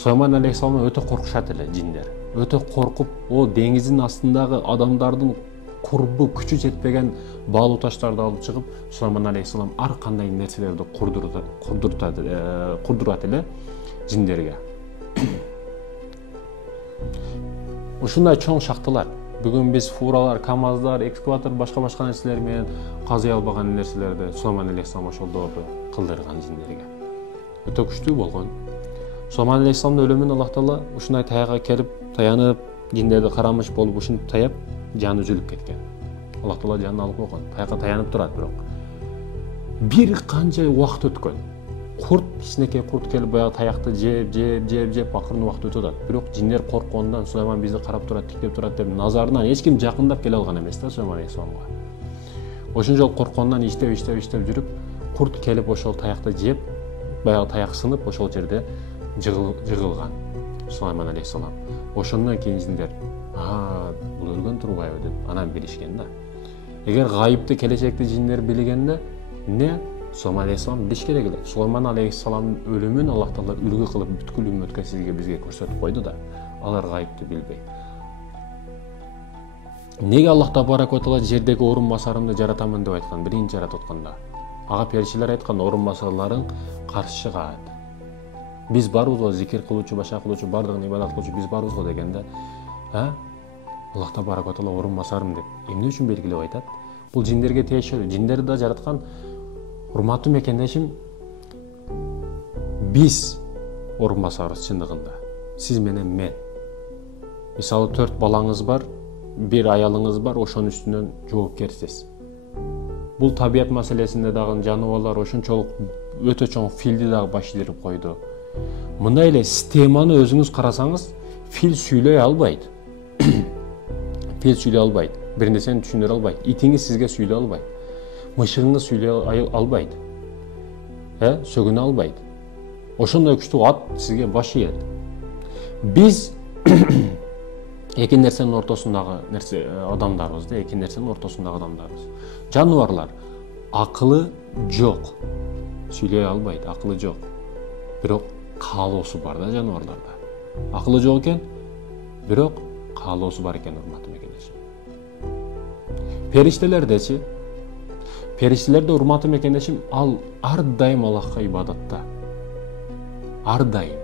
Сулайман алейхисаламдан өтө коркушат эле жиндер. Өтө коркуп, о деңиздин астындагы адамдардын курбу күчү жетпеген баалуу таштарды алып чыгып, Сулайман алейхисалам ар кандай нерселерди курдурат эле жиндерге. Ушундай чоң шахталар. Бүгүн биз фуралар, камаздар, экскаватор, башка нерселер менен казый албаган нерселерди Сулайман алейхисалам ошолдорду кылдырган жиндерге. Өтө күчтүү болгон. Сулайман алейхисаламдын өлүмүн Аллах Таала ушундай таяга келип, таянып, жиндерди карамыш болуп ушинтип таяп, жаны үзүлүп кеткен. Аллах Таала жанын алып койгон. Таяга таянып турат бирок. Бир канча убакыт өткөн. Курт, кичинекей курт келип баягы таякты жеп акырын убакыт өтүп атат. Бирок жиндер корккондон Сулайман бизди карап турат, тиктеп турат деп назарынан эч ким жакындап келе алган эмес да Сулайман алейхисаламга. Ошончолук корккондон иштеп жүрүп, курт келип ошол таякты жеп, баягы таяк сынып ошол жерде жыгылган Сулайман алейхисалам. Ошондон кийин жиндер, бул өлгөн турбайбы деп анан билишкен да. Эгер гайыпты келечекти жиндер билгенде, Сулайман алейхисалам билиш керек эле. Сулайман алейхисаламдын өлүмүн Аллах Таала үлгү кылып бүткүл үммөткө бизге көрсөтүп койду да. Алар гайыпты билбейт. Неге Аллах Табарак ва Таала жердеги орун басарымды жаратамын деп айткан, биринчи жаратып атканда? Ага периштелер айткан, орун басарларың каршы чыгат. Биз барбыз го, зикир кылуучу, башка кылуучу, бардыгын ибадат кылуучу биз барбыз го дегенде, Аллах Табарак ва Таала орун басарым деп эмне үчүн белгилеп айтат? Бул жиндерге тиешелүү. Жиндерди да жараткан. Урматтуу мекендешим, биз орун басарбыз чындыгында. Сиз менен мен. Мисалы 4 балаңыз бар, 1 аялыңыз бар, ошонун үстүнөн жоопкерсиз. Бул табият маселесинде дагы жаныбарлар ошончолук өтө чоң филди дагы баш ийдирип койду. Мындай эле системаны өзүңүз карасаңыз, фил сүйлөй албайт. Фил сүйлөй албайт. Бир нерсени түшүндүрө албайт. Итиңиз сизге сүйлөй албайт. Мышыгыңыз сүйлөй албайт. Сөгүнө албайт. Ошондой күчтүү ат сизге баш ийет. Биз эки нерсенин ортосундагы адамдарбыз да, эки нерсенин ортосундагы адамдарбыз. Жаныбарлар акылы жок. Сүйлөй албайт, акылы жок. Бирок каалоосу бар да жаныбарларда. Акылы жок экен, бирок каалоосу бар экен, урматтуу мекендешим. Периштелердечи? Периштелерде, урматтуу мекендешим, ал ар дайым Аллахка ибадатта. Ар дайым.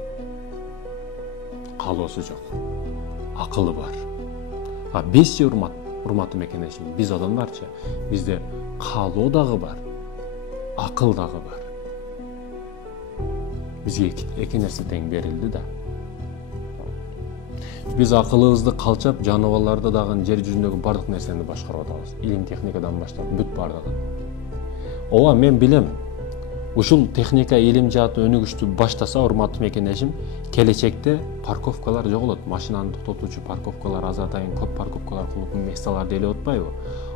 Каалоосу жок. Акылы бар. Бизчи, урматтуу мекендешим, биз адамдарчы, бизде каалоо дагы бар, акыл дагы бар. Бизге эки нерсе тең берилди да. Биз акылыбызды калчап, жаныбарларды дагы жер жүзүндөгү бардык нерсени башкарып атабыз. Илим техникадан баштап бүт бардыгын. Ооба, мен билем. Ушул техника, илим жааты өнүгүштү баштаса, урматтуу мекендешим, келечекте парковкалар жоголот. Машинаны токтотуучу парковкалар, азатайын көп парковкалар кылып месталар делип атпайбы?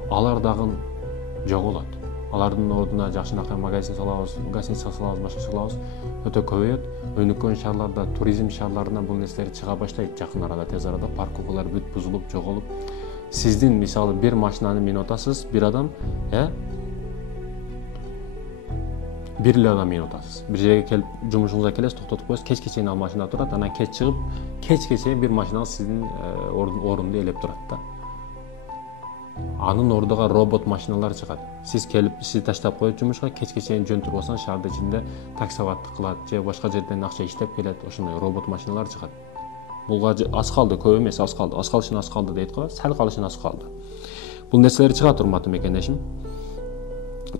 Алар дагы жоголот. Алардын ордуна жакшынакай магазин салабыз, гостиница салабыз, башка кылабыз. Өтө көбөйөт. Өнүккөн шаарларда, туризм шаарларына бул нерселер чыга баштайт жакын арада, тез арада парковкалар бүт бузулуп, жоголуп. Сиздин мисалы бир машинаны минип атасыз, бир адам, бир эле адам минип атасыз. Бир жерге келип, жумушуңузга келесиз, токтотуп коесуз, кечке чейин ал машина турат, анан кеч чыгып, кечке чейин бир машинаңыз сиздин орунду ээлеп турат да. Анын ордуга робот машиналар чыгат. Сиз келип, сиз таштап коюп жумушка, кечке чейин жөнтүрүп алсаң, шаардын ичинде таксоваттык кылат, же башка жерден акча иштеп келет, ошондой робот машиналар чыгат. Булга аз калды, көп эмес, аз калды. Аз калышын аз калды дейт го, сал калышын аз калды. Бул нерселер чыгат, урматтуу мекендешим.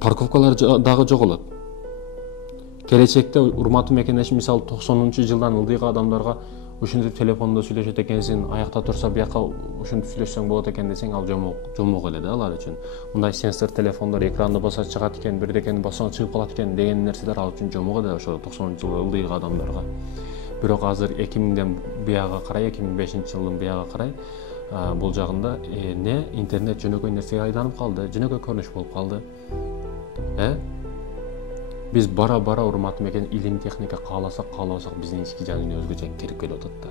Парковкалар дагы жоголот. Келечекте, урматтуу мекендешим, мисалы 90-жылдан ылдыйкы адамдарга ушинтип телефондо сүйлөшөт экенсиң, аякта турса бияка ушинтип сүйлөшсөң болот экен десең, ал жомок эле да алар үчүн. Мындай сенсор телефондор экранды басса чыгат экен, бирдекени бассаң чыгып калат экен деген нерселер ал үчүн жомок эле ошо 90-жылы ылдыйкы адамдарга. Бирок азыр 2000ден бияга карай, 2005-жылдын бияга карай бул жагында интернет жөнөкөй нерсеге айланып калды, жөнөкөй көрүнүш болуп калды. Биз бара-бара, урматтуу мекен, илим техника кааласак, биздин ички жанына өзгөчө кирип келип атат да.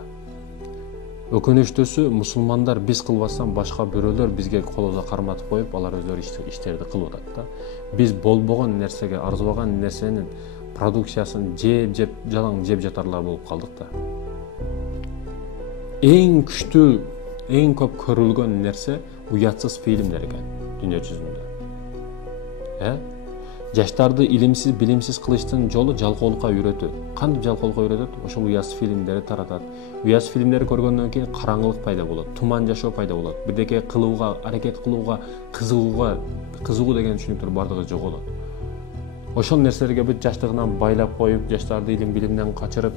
Өкүнүчтүүсү, мусулмандар биз кылбастан башка бирөөлөр бизге колозо карматып коюп, алар өздөрү иштерди кылып атат да. Биз болбогон нерсеге, арзубаган нерсенин продукциясын жеп жатарлар болуп калдык да. Eң күчтүү, eң көп көрүлгөн нерсе уятсыз фильмдер экен дүйнө жүзүндө. Жаштарды илимсиз, билимсиз кылыштын жолу жалкоолукка үйрөтүү. Кантип жалкоолукка үйрөтөт? Ошол уятсыз фильмдерди таратат. Уятсыз фильмдерди көргөндөн кийин караңгылык пайда болот, туман жашоо пайда болот. Бирдеке кылууга, аракет кылууга, кызыгуу деген түшүнүктөр бардыгы жоголот. Ошол нерселерге бүт жаштыгынан байлап коюп, жаштарды илим билимден качырып,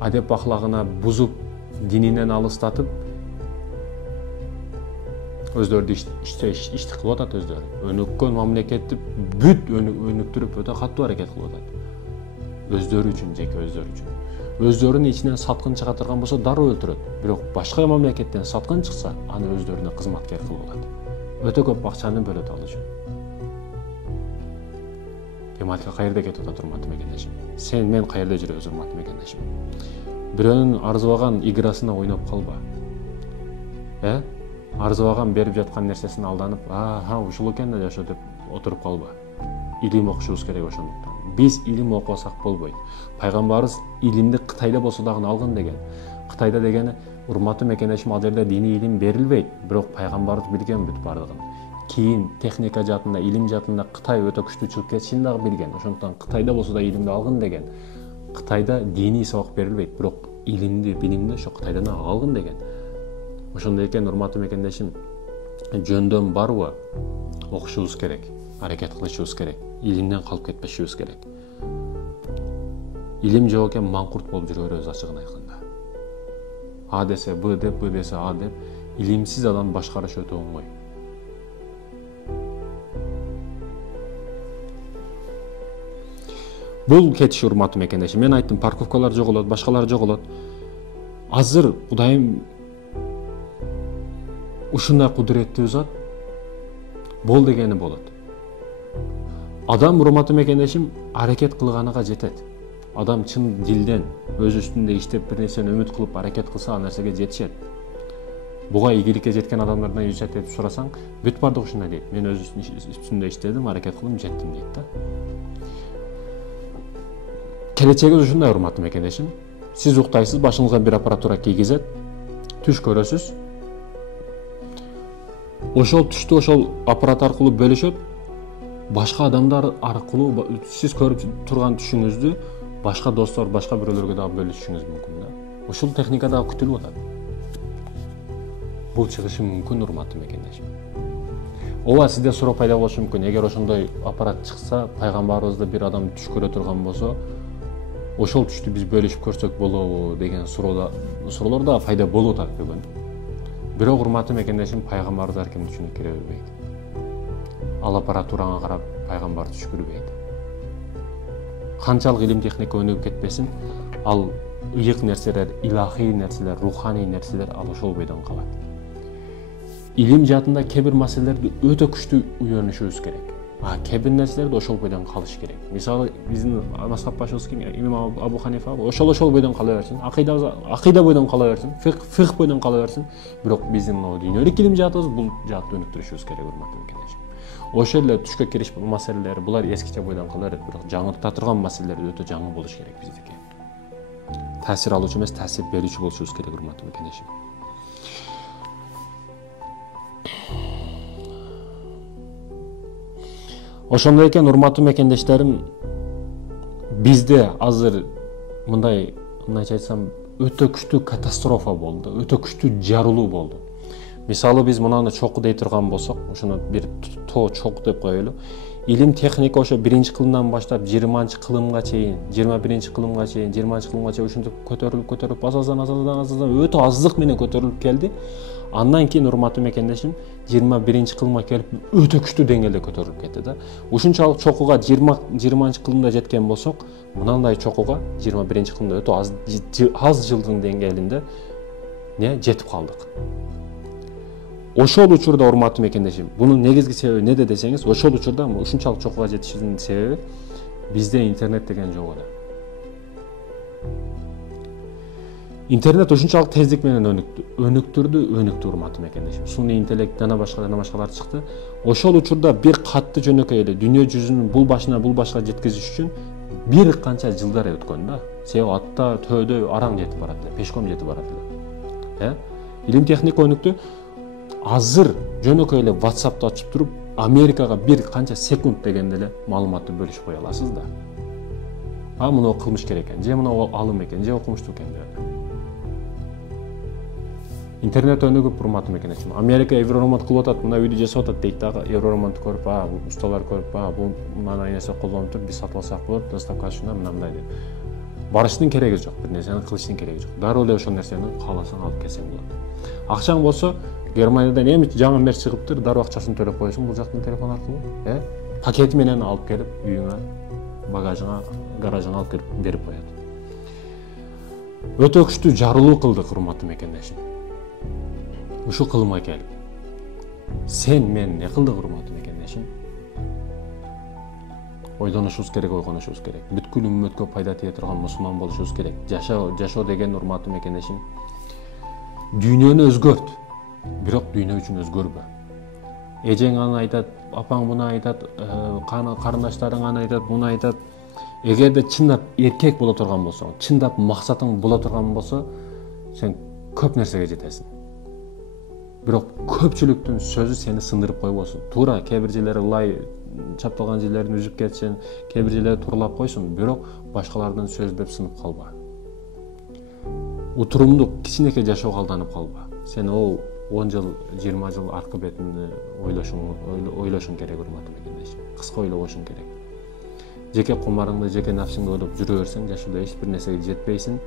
адеп ахлагына бузуп, дининен алыстатып, өздөрү ишти кылып атат өздөрү. Өнүккөн мамлекетти бүт өнүктүрүп өтө катуу аракет кылып атат. Өздөрү үчүн, жеке өздөрү үчүн. Өздөрүнүн ичинен саткын чыга турган болсо дароо өлтүрөт. Бирок башка мамлекеттен саткын чыкса, аны өздөрүнө кызматкер кылып атат. Өтө көп акчаны бөлөт ал үчүн. Кемалка каерде кетип атат, урматтуу мекендешим? Сен, мен каерде жүрөбүз, урматтуу мекендешим? Бирөөнүн арзыбаган играсына ойноп калба. Арзыбаган берип жаткан нерсесине алданып, ушул экен да жашоо деп отуруп калба. Илим окушубуз керек ошондуктан. Биз илим окусак болбойт. Пайгамбарыбыз илимди Кытайда болсо дагы алгын деген. Кытайда дегени, урматтуу мекендешим, ал жерде диний илим берилбейт, бирок пайгамбарыбыз билген бүт бардыгын. Кийин техника жаатында, илим жаатында Кытай өтө күчтүү чыгып кетишин дагы билген. Ошондуктан Кытайда болсо да илимди алгын деген. Кытайда диний сабак берилбейт, бирок илимди, билимди ошо Кытайдан алгын деген. Ошондой экен, урматтуу мекендешим, жөндөн барбы окушубуз керек, аракет кылышыбыз керек, илимден калып кетпешибиз керек. Илим жок экен, маңкурт болуп жүрө беребиз, ачыгын айтканда. А десе Б деп, Б десе А деп, илимсиз адам башкарыш өтө оңой. Бул кетиш, урматтуу мекендешим. Мен айттым, парковкалар жоголот, башкалар жоголот. Азыр Кудайым ушундай кудуреттүү зат бол дегени болот. Адам, урматтуу мекендешим, аракет кылганыга жетет. Адам чын дилден өз үстүндө иштеп бир нерсени үмүт кылып аракет кылса, ал нерсеге жетишет. Буга ийгиликке жеткен адамдардан ижат этип сурасаң, бүт бардыгы ушундай дейт. Мен өз үстүндө иштедим, аракет кылдым, жеттим дейт да. Келечегибиз ушундай, урматтуу мекендешим. Сиз уктайсыз, башыңызга бир аппаратура кийгизет, түш көрөсүз. Ошол түштү ошол аппарат аркылуу бөлүшөт. Башка адамдар аркылуу сиз көрүп турган түшүңүздү башка достор, башка бирөөлөргө дагы бөлүшүшүңүз мүмкүн да. Ушул техника дагы күтүлүп атат. Бул чыгышы мүмкүн, урматтуу мекендешим. Ооба, сизде суроо пайда болушу мүмкүн. Эгер ошондой аппарат чыкса, пайгамбарыбызды бир адам түш көрө турган болсо, ошол түштү биз бөлүшүп көрсөк болобу деген суроолор да пайда болуп атат бүгүн. Бирок, урматтуу мекендешим, пайгамбарыбыз ар кимдин түшүнүп кире бербейт. Ал аппаратураңа карап пайгамбар түш көрбөйт. Канчалык илим техника өнүгүп кетпесин, ал ыйык нерселер, илахий нерселер, руханий нерселер ал ошол бойдон калат. Илим жаатында кээ бир маселелерди өтө күчтүү үйрөнүшүбүз керек. Кээ бир нерселерди ошол бойдон калыш керек. Мисалы, биздин мазхаб башыбыз ким? Имам Абу Ханифа. Ошол бойдон кала берсин. Акыйда бойдон кала берсин. Фикх бойдон кала берсин. Бирок биздин дүйнөлүк илим жаатыбыз бул жаатты өнүктүрүшүбүз керек, урматтуу мекендешим. Ошол эле түшкө кириш маселелери, булар эскиче бойдон кала берет, бирок жаңырта турган маселелер өтө жаңы болуш керек биздики. Таасир алуучу эмес, таасир берүүчү болушубуз керек, урматтуу мекендешим. Ошондой экен, урматтуу мекендештерим, бизде азыр мындайча айтсам, өтө күчтүү катастрофа болду, өтө күчтүү жарылуу болду. Мисалы, биз мынаны чоку дей турган болсок, ошону бир тоо чоку деп коелу. Илим техника ошо 1-кылымдан баштап 20-кылымга чейин, 21-кылымга чейин, 20-кылымга чейин ушинтип көтөрүлүп, азаздан өтө аздык менен көтөрүлүп келди. Андан кийин, урматтуу мекендешим, 21-кылымга келип өтө күчтүү деңгээлде көтөрүлүп кетти да. Ушунчалык чокуга 20-кылымда жеткен болсок, мынандай чокуга 21-кылымда өтө аз жылдын деңгээлинде жетип калдык. Ошол учурда, урматтуу мекендешим, бунун негизги себеби неде десеңиз, ошол учурда ушунчалык чокуга жетишибиздин себеби бизде интернет деген жок эле. Интернет ушунчалык тездик менен өнүктүрдү, урматтуу мекендешим. Суний интеллект жана башкалар чыкты. Ошол учурда бир катты жөнөкөй эле дүйнө жүзүнүн бул башка жеткизиш үчүн бир канча жылдар өткөн да. Себеби атта, төөдө араң жетип барат эле, пешком жетип барат эле. Илим техника өнүктү. Азыр жөнөкөй эле WhatsApp'ты ачып туруп, Америкага бир канча секунд дегенде эле маалыматты бөлүшүп кое аласыз да. Мына кылмыш керек экен, же мына алым экен, же окумуштуу экен деп. Интернет өнүгүп урматым экен эчим. Америка евроремонт кылып атат, мына үйдү жасап атат дейт дагы. Евроремонт көрүп, усталар көрүп, бул мына нерсе колдонуп туруп, биз сатып алсак болот, доставка ушундай мындай деп. Барыштын кереги жок, бир нерсени кылыштын кереги жок. Дароо эле ошол нерсени кааласаң алып келсең болот. Акчаң болсо, Германиядан эми жаңы мерч чыгыптыр, дароо акчасын төлөп коесуң бул жактан телефон аркылуу, пакети менен алып келип үйүңө, багажыңа, гаражыңа алып келип берип коет. Өтө күчтүү жарылуу кылдык, урматтуу мекендешим. Ушул кылымга келип, сен мен не кылдык, урматтуу мекендешим? Ойлонушубуз керек, ойгонушубуз керек. Бүткүл үммөткө пайда тие турган мусулман болушубуз керек. Жашоо деген, урматтуу мекендешим, дүйнөнү өзгөрт, бирок дүйнө үчүн өзгөрбө. Эжең аны айтат, апаң буну айтат, карындаштарың аны айтат, буну айтат. Эгерде чындап эркек боло турган болсоң, чындап максатың боло турган болсо, сен көп нерсеге жетесиң. Бирок көпчүлүктүн сөзү сени сындырып койбосун. Туура, кээ бир жерлери ылай чапталган жерлерин үзүп кетсин, кээ бир жерлери тууралап койсун, бирок башкалардын сөзү деп сынып калба. Утурумдук кичинекей жашоого алданып калба. Сен 10 жыл, 20 жыл аркы бетинде ойлошуң керек, урматтуу мекендешим. Кыска ойлобошуң керек. Жеке кумарыңды, жеке нафсыңды ойлоп жүрө берсең, жашоодо эч бир нерсеге жетпейсиң.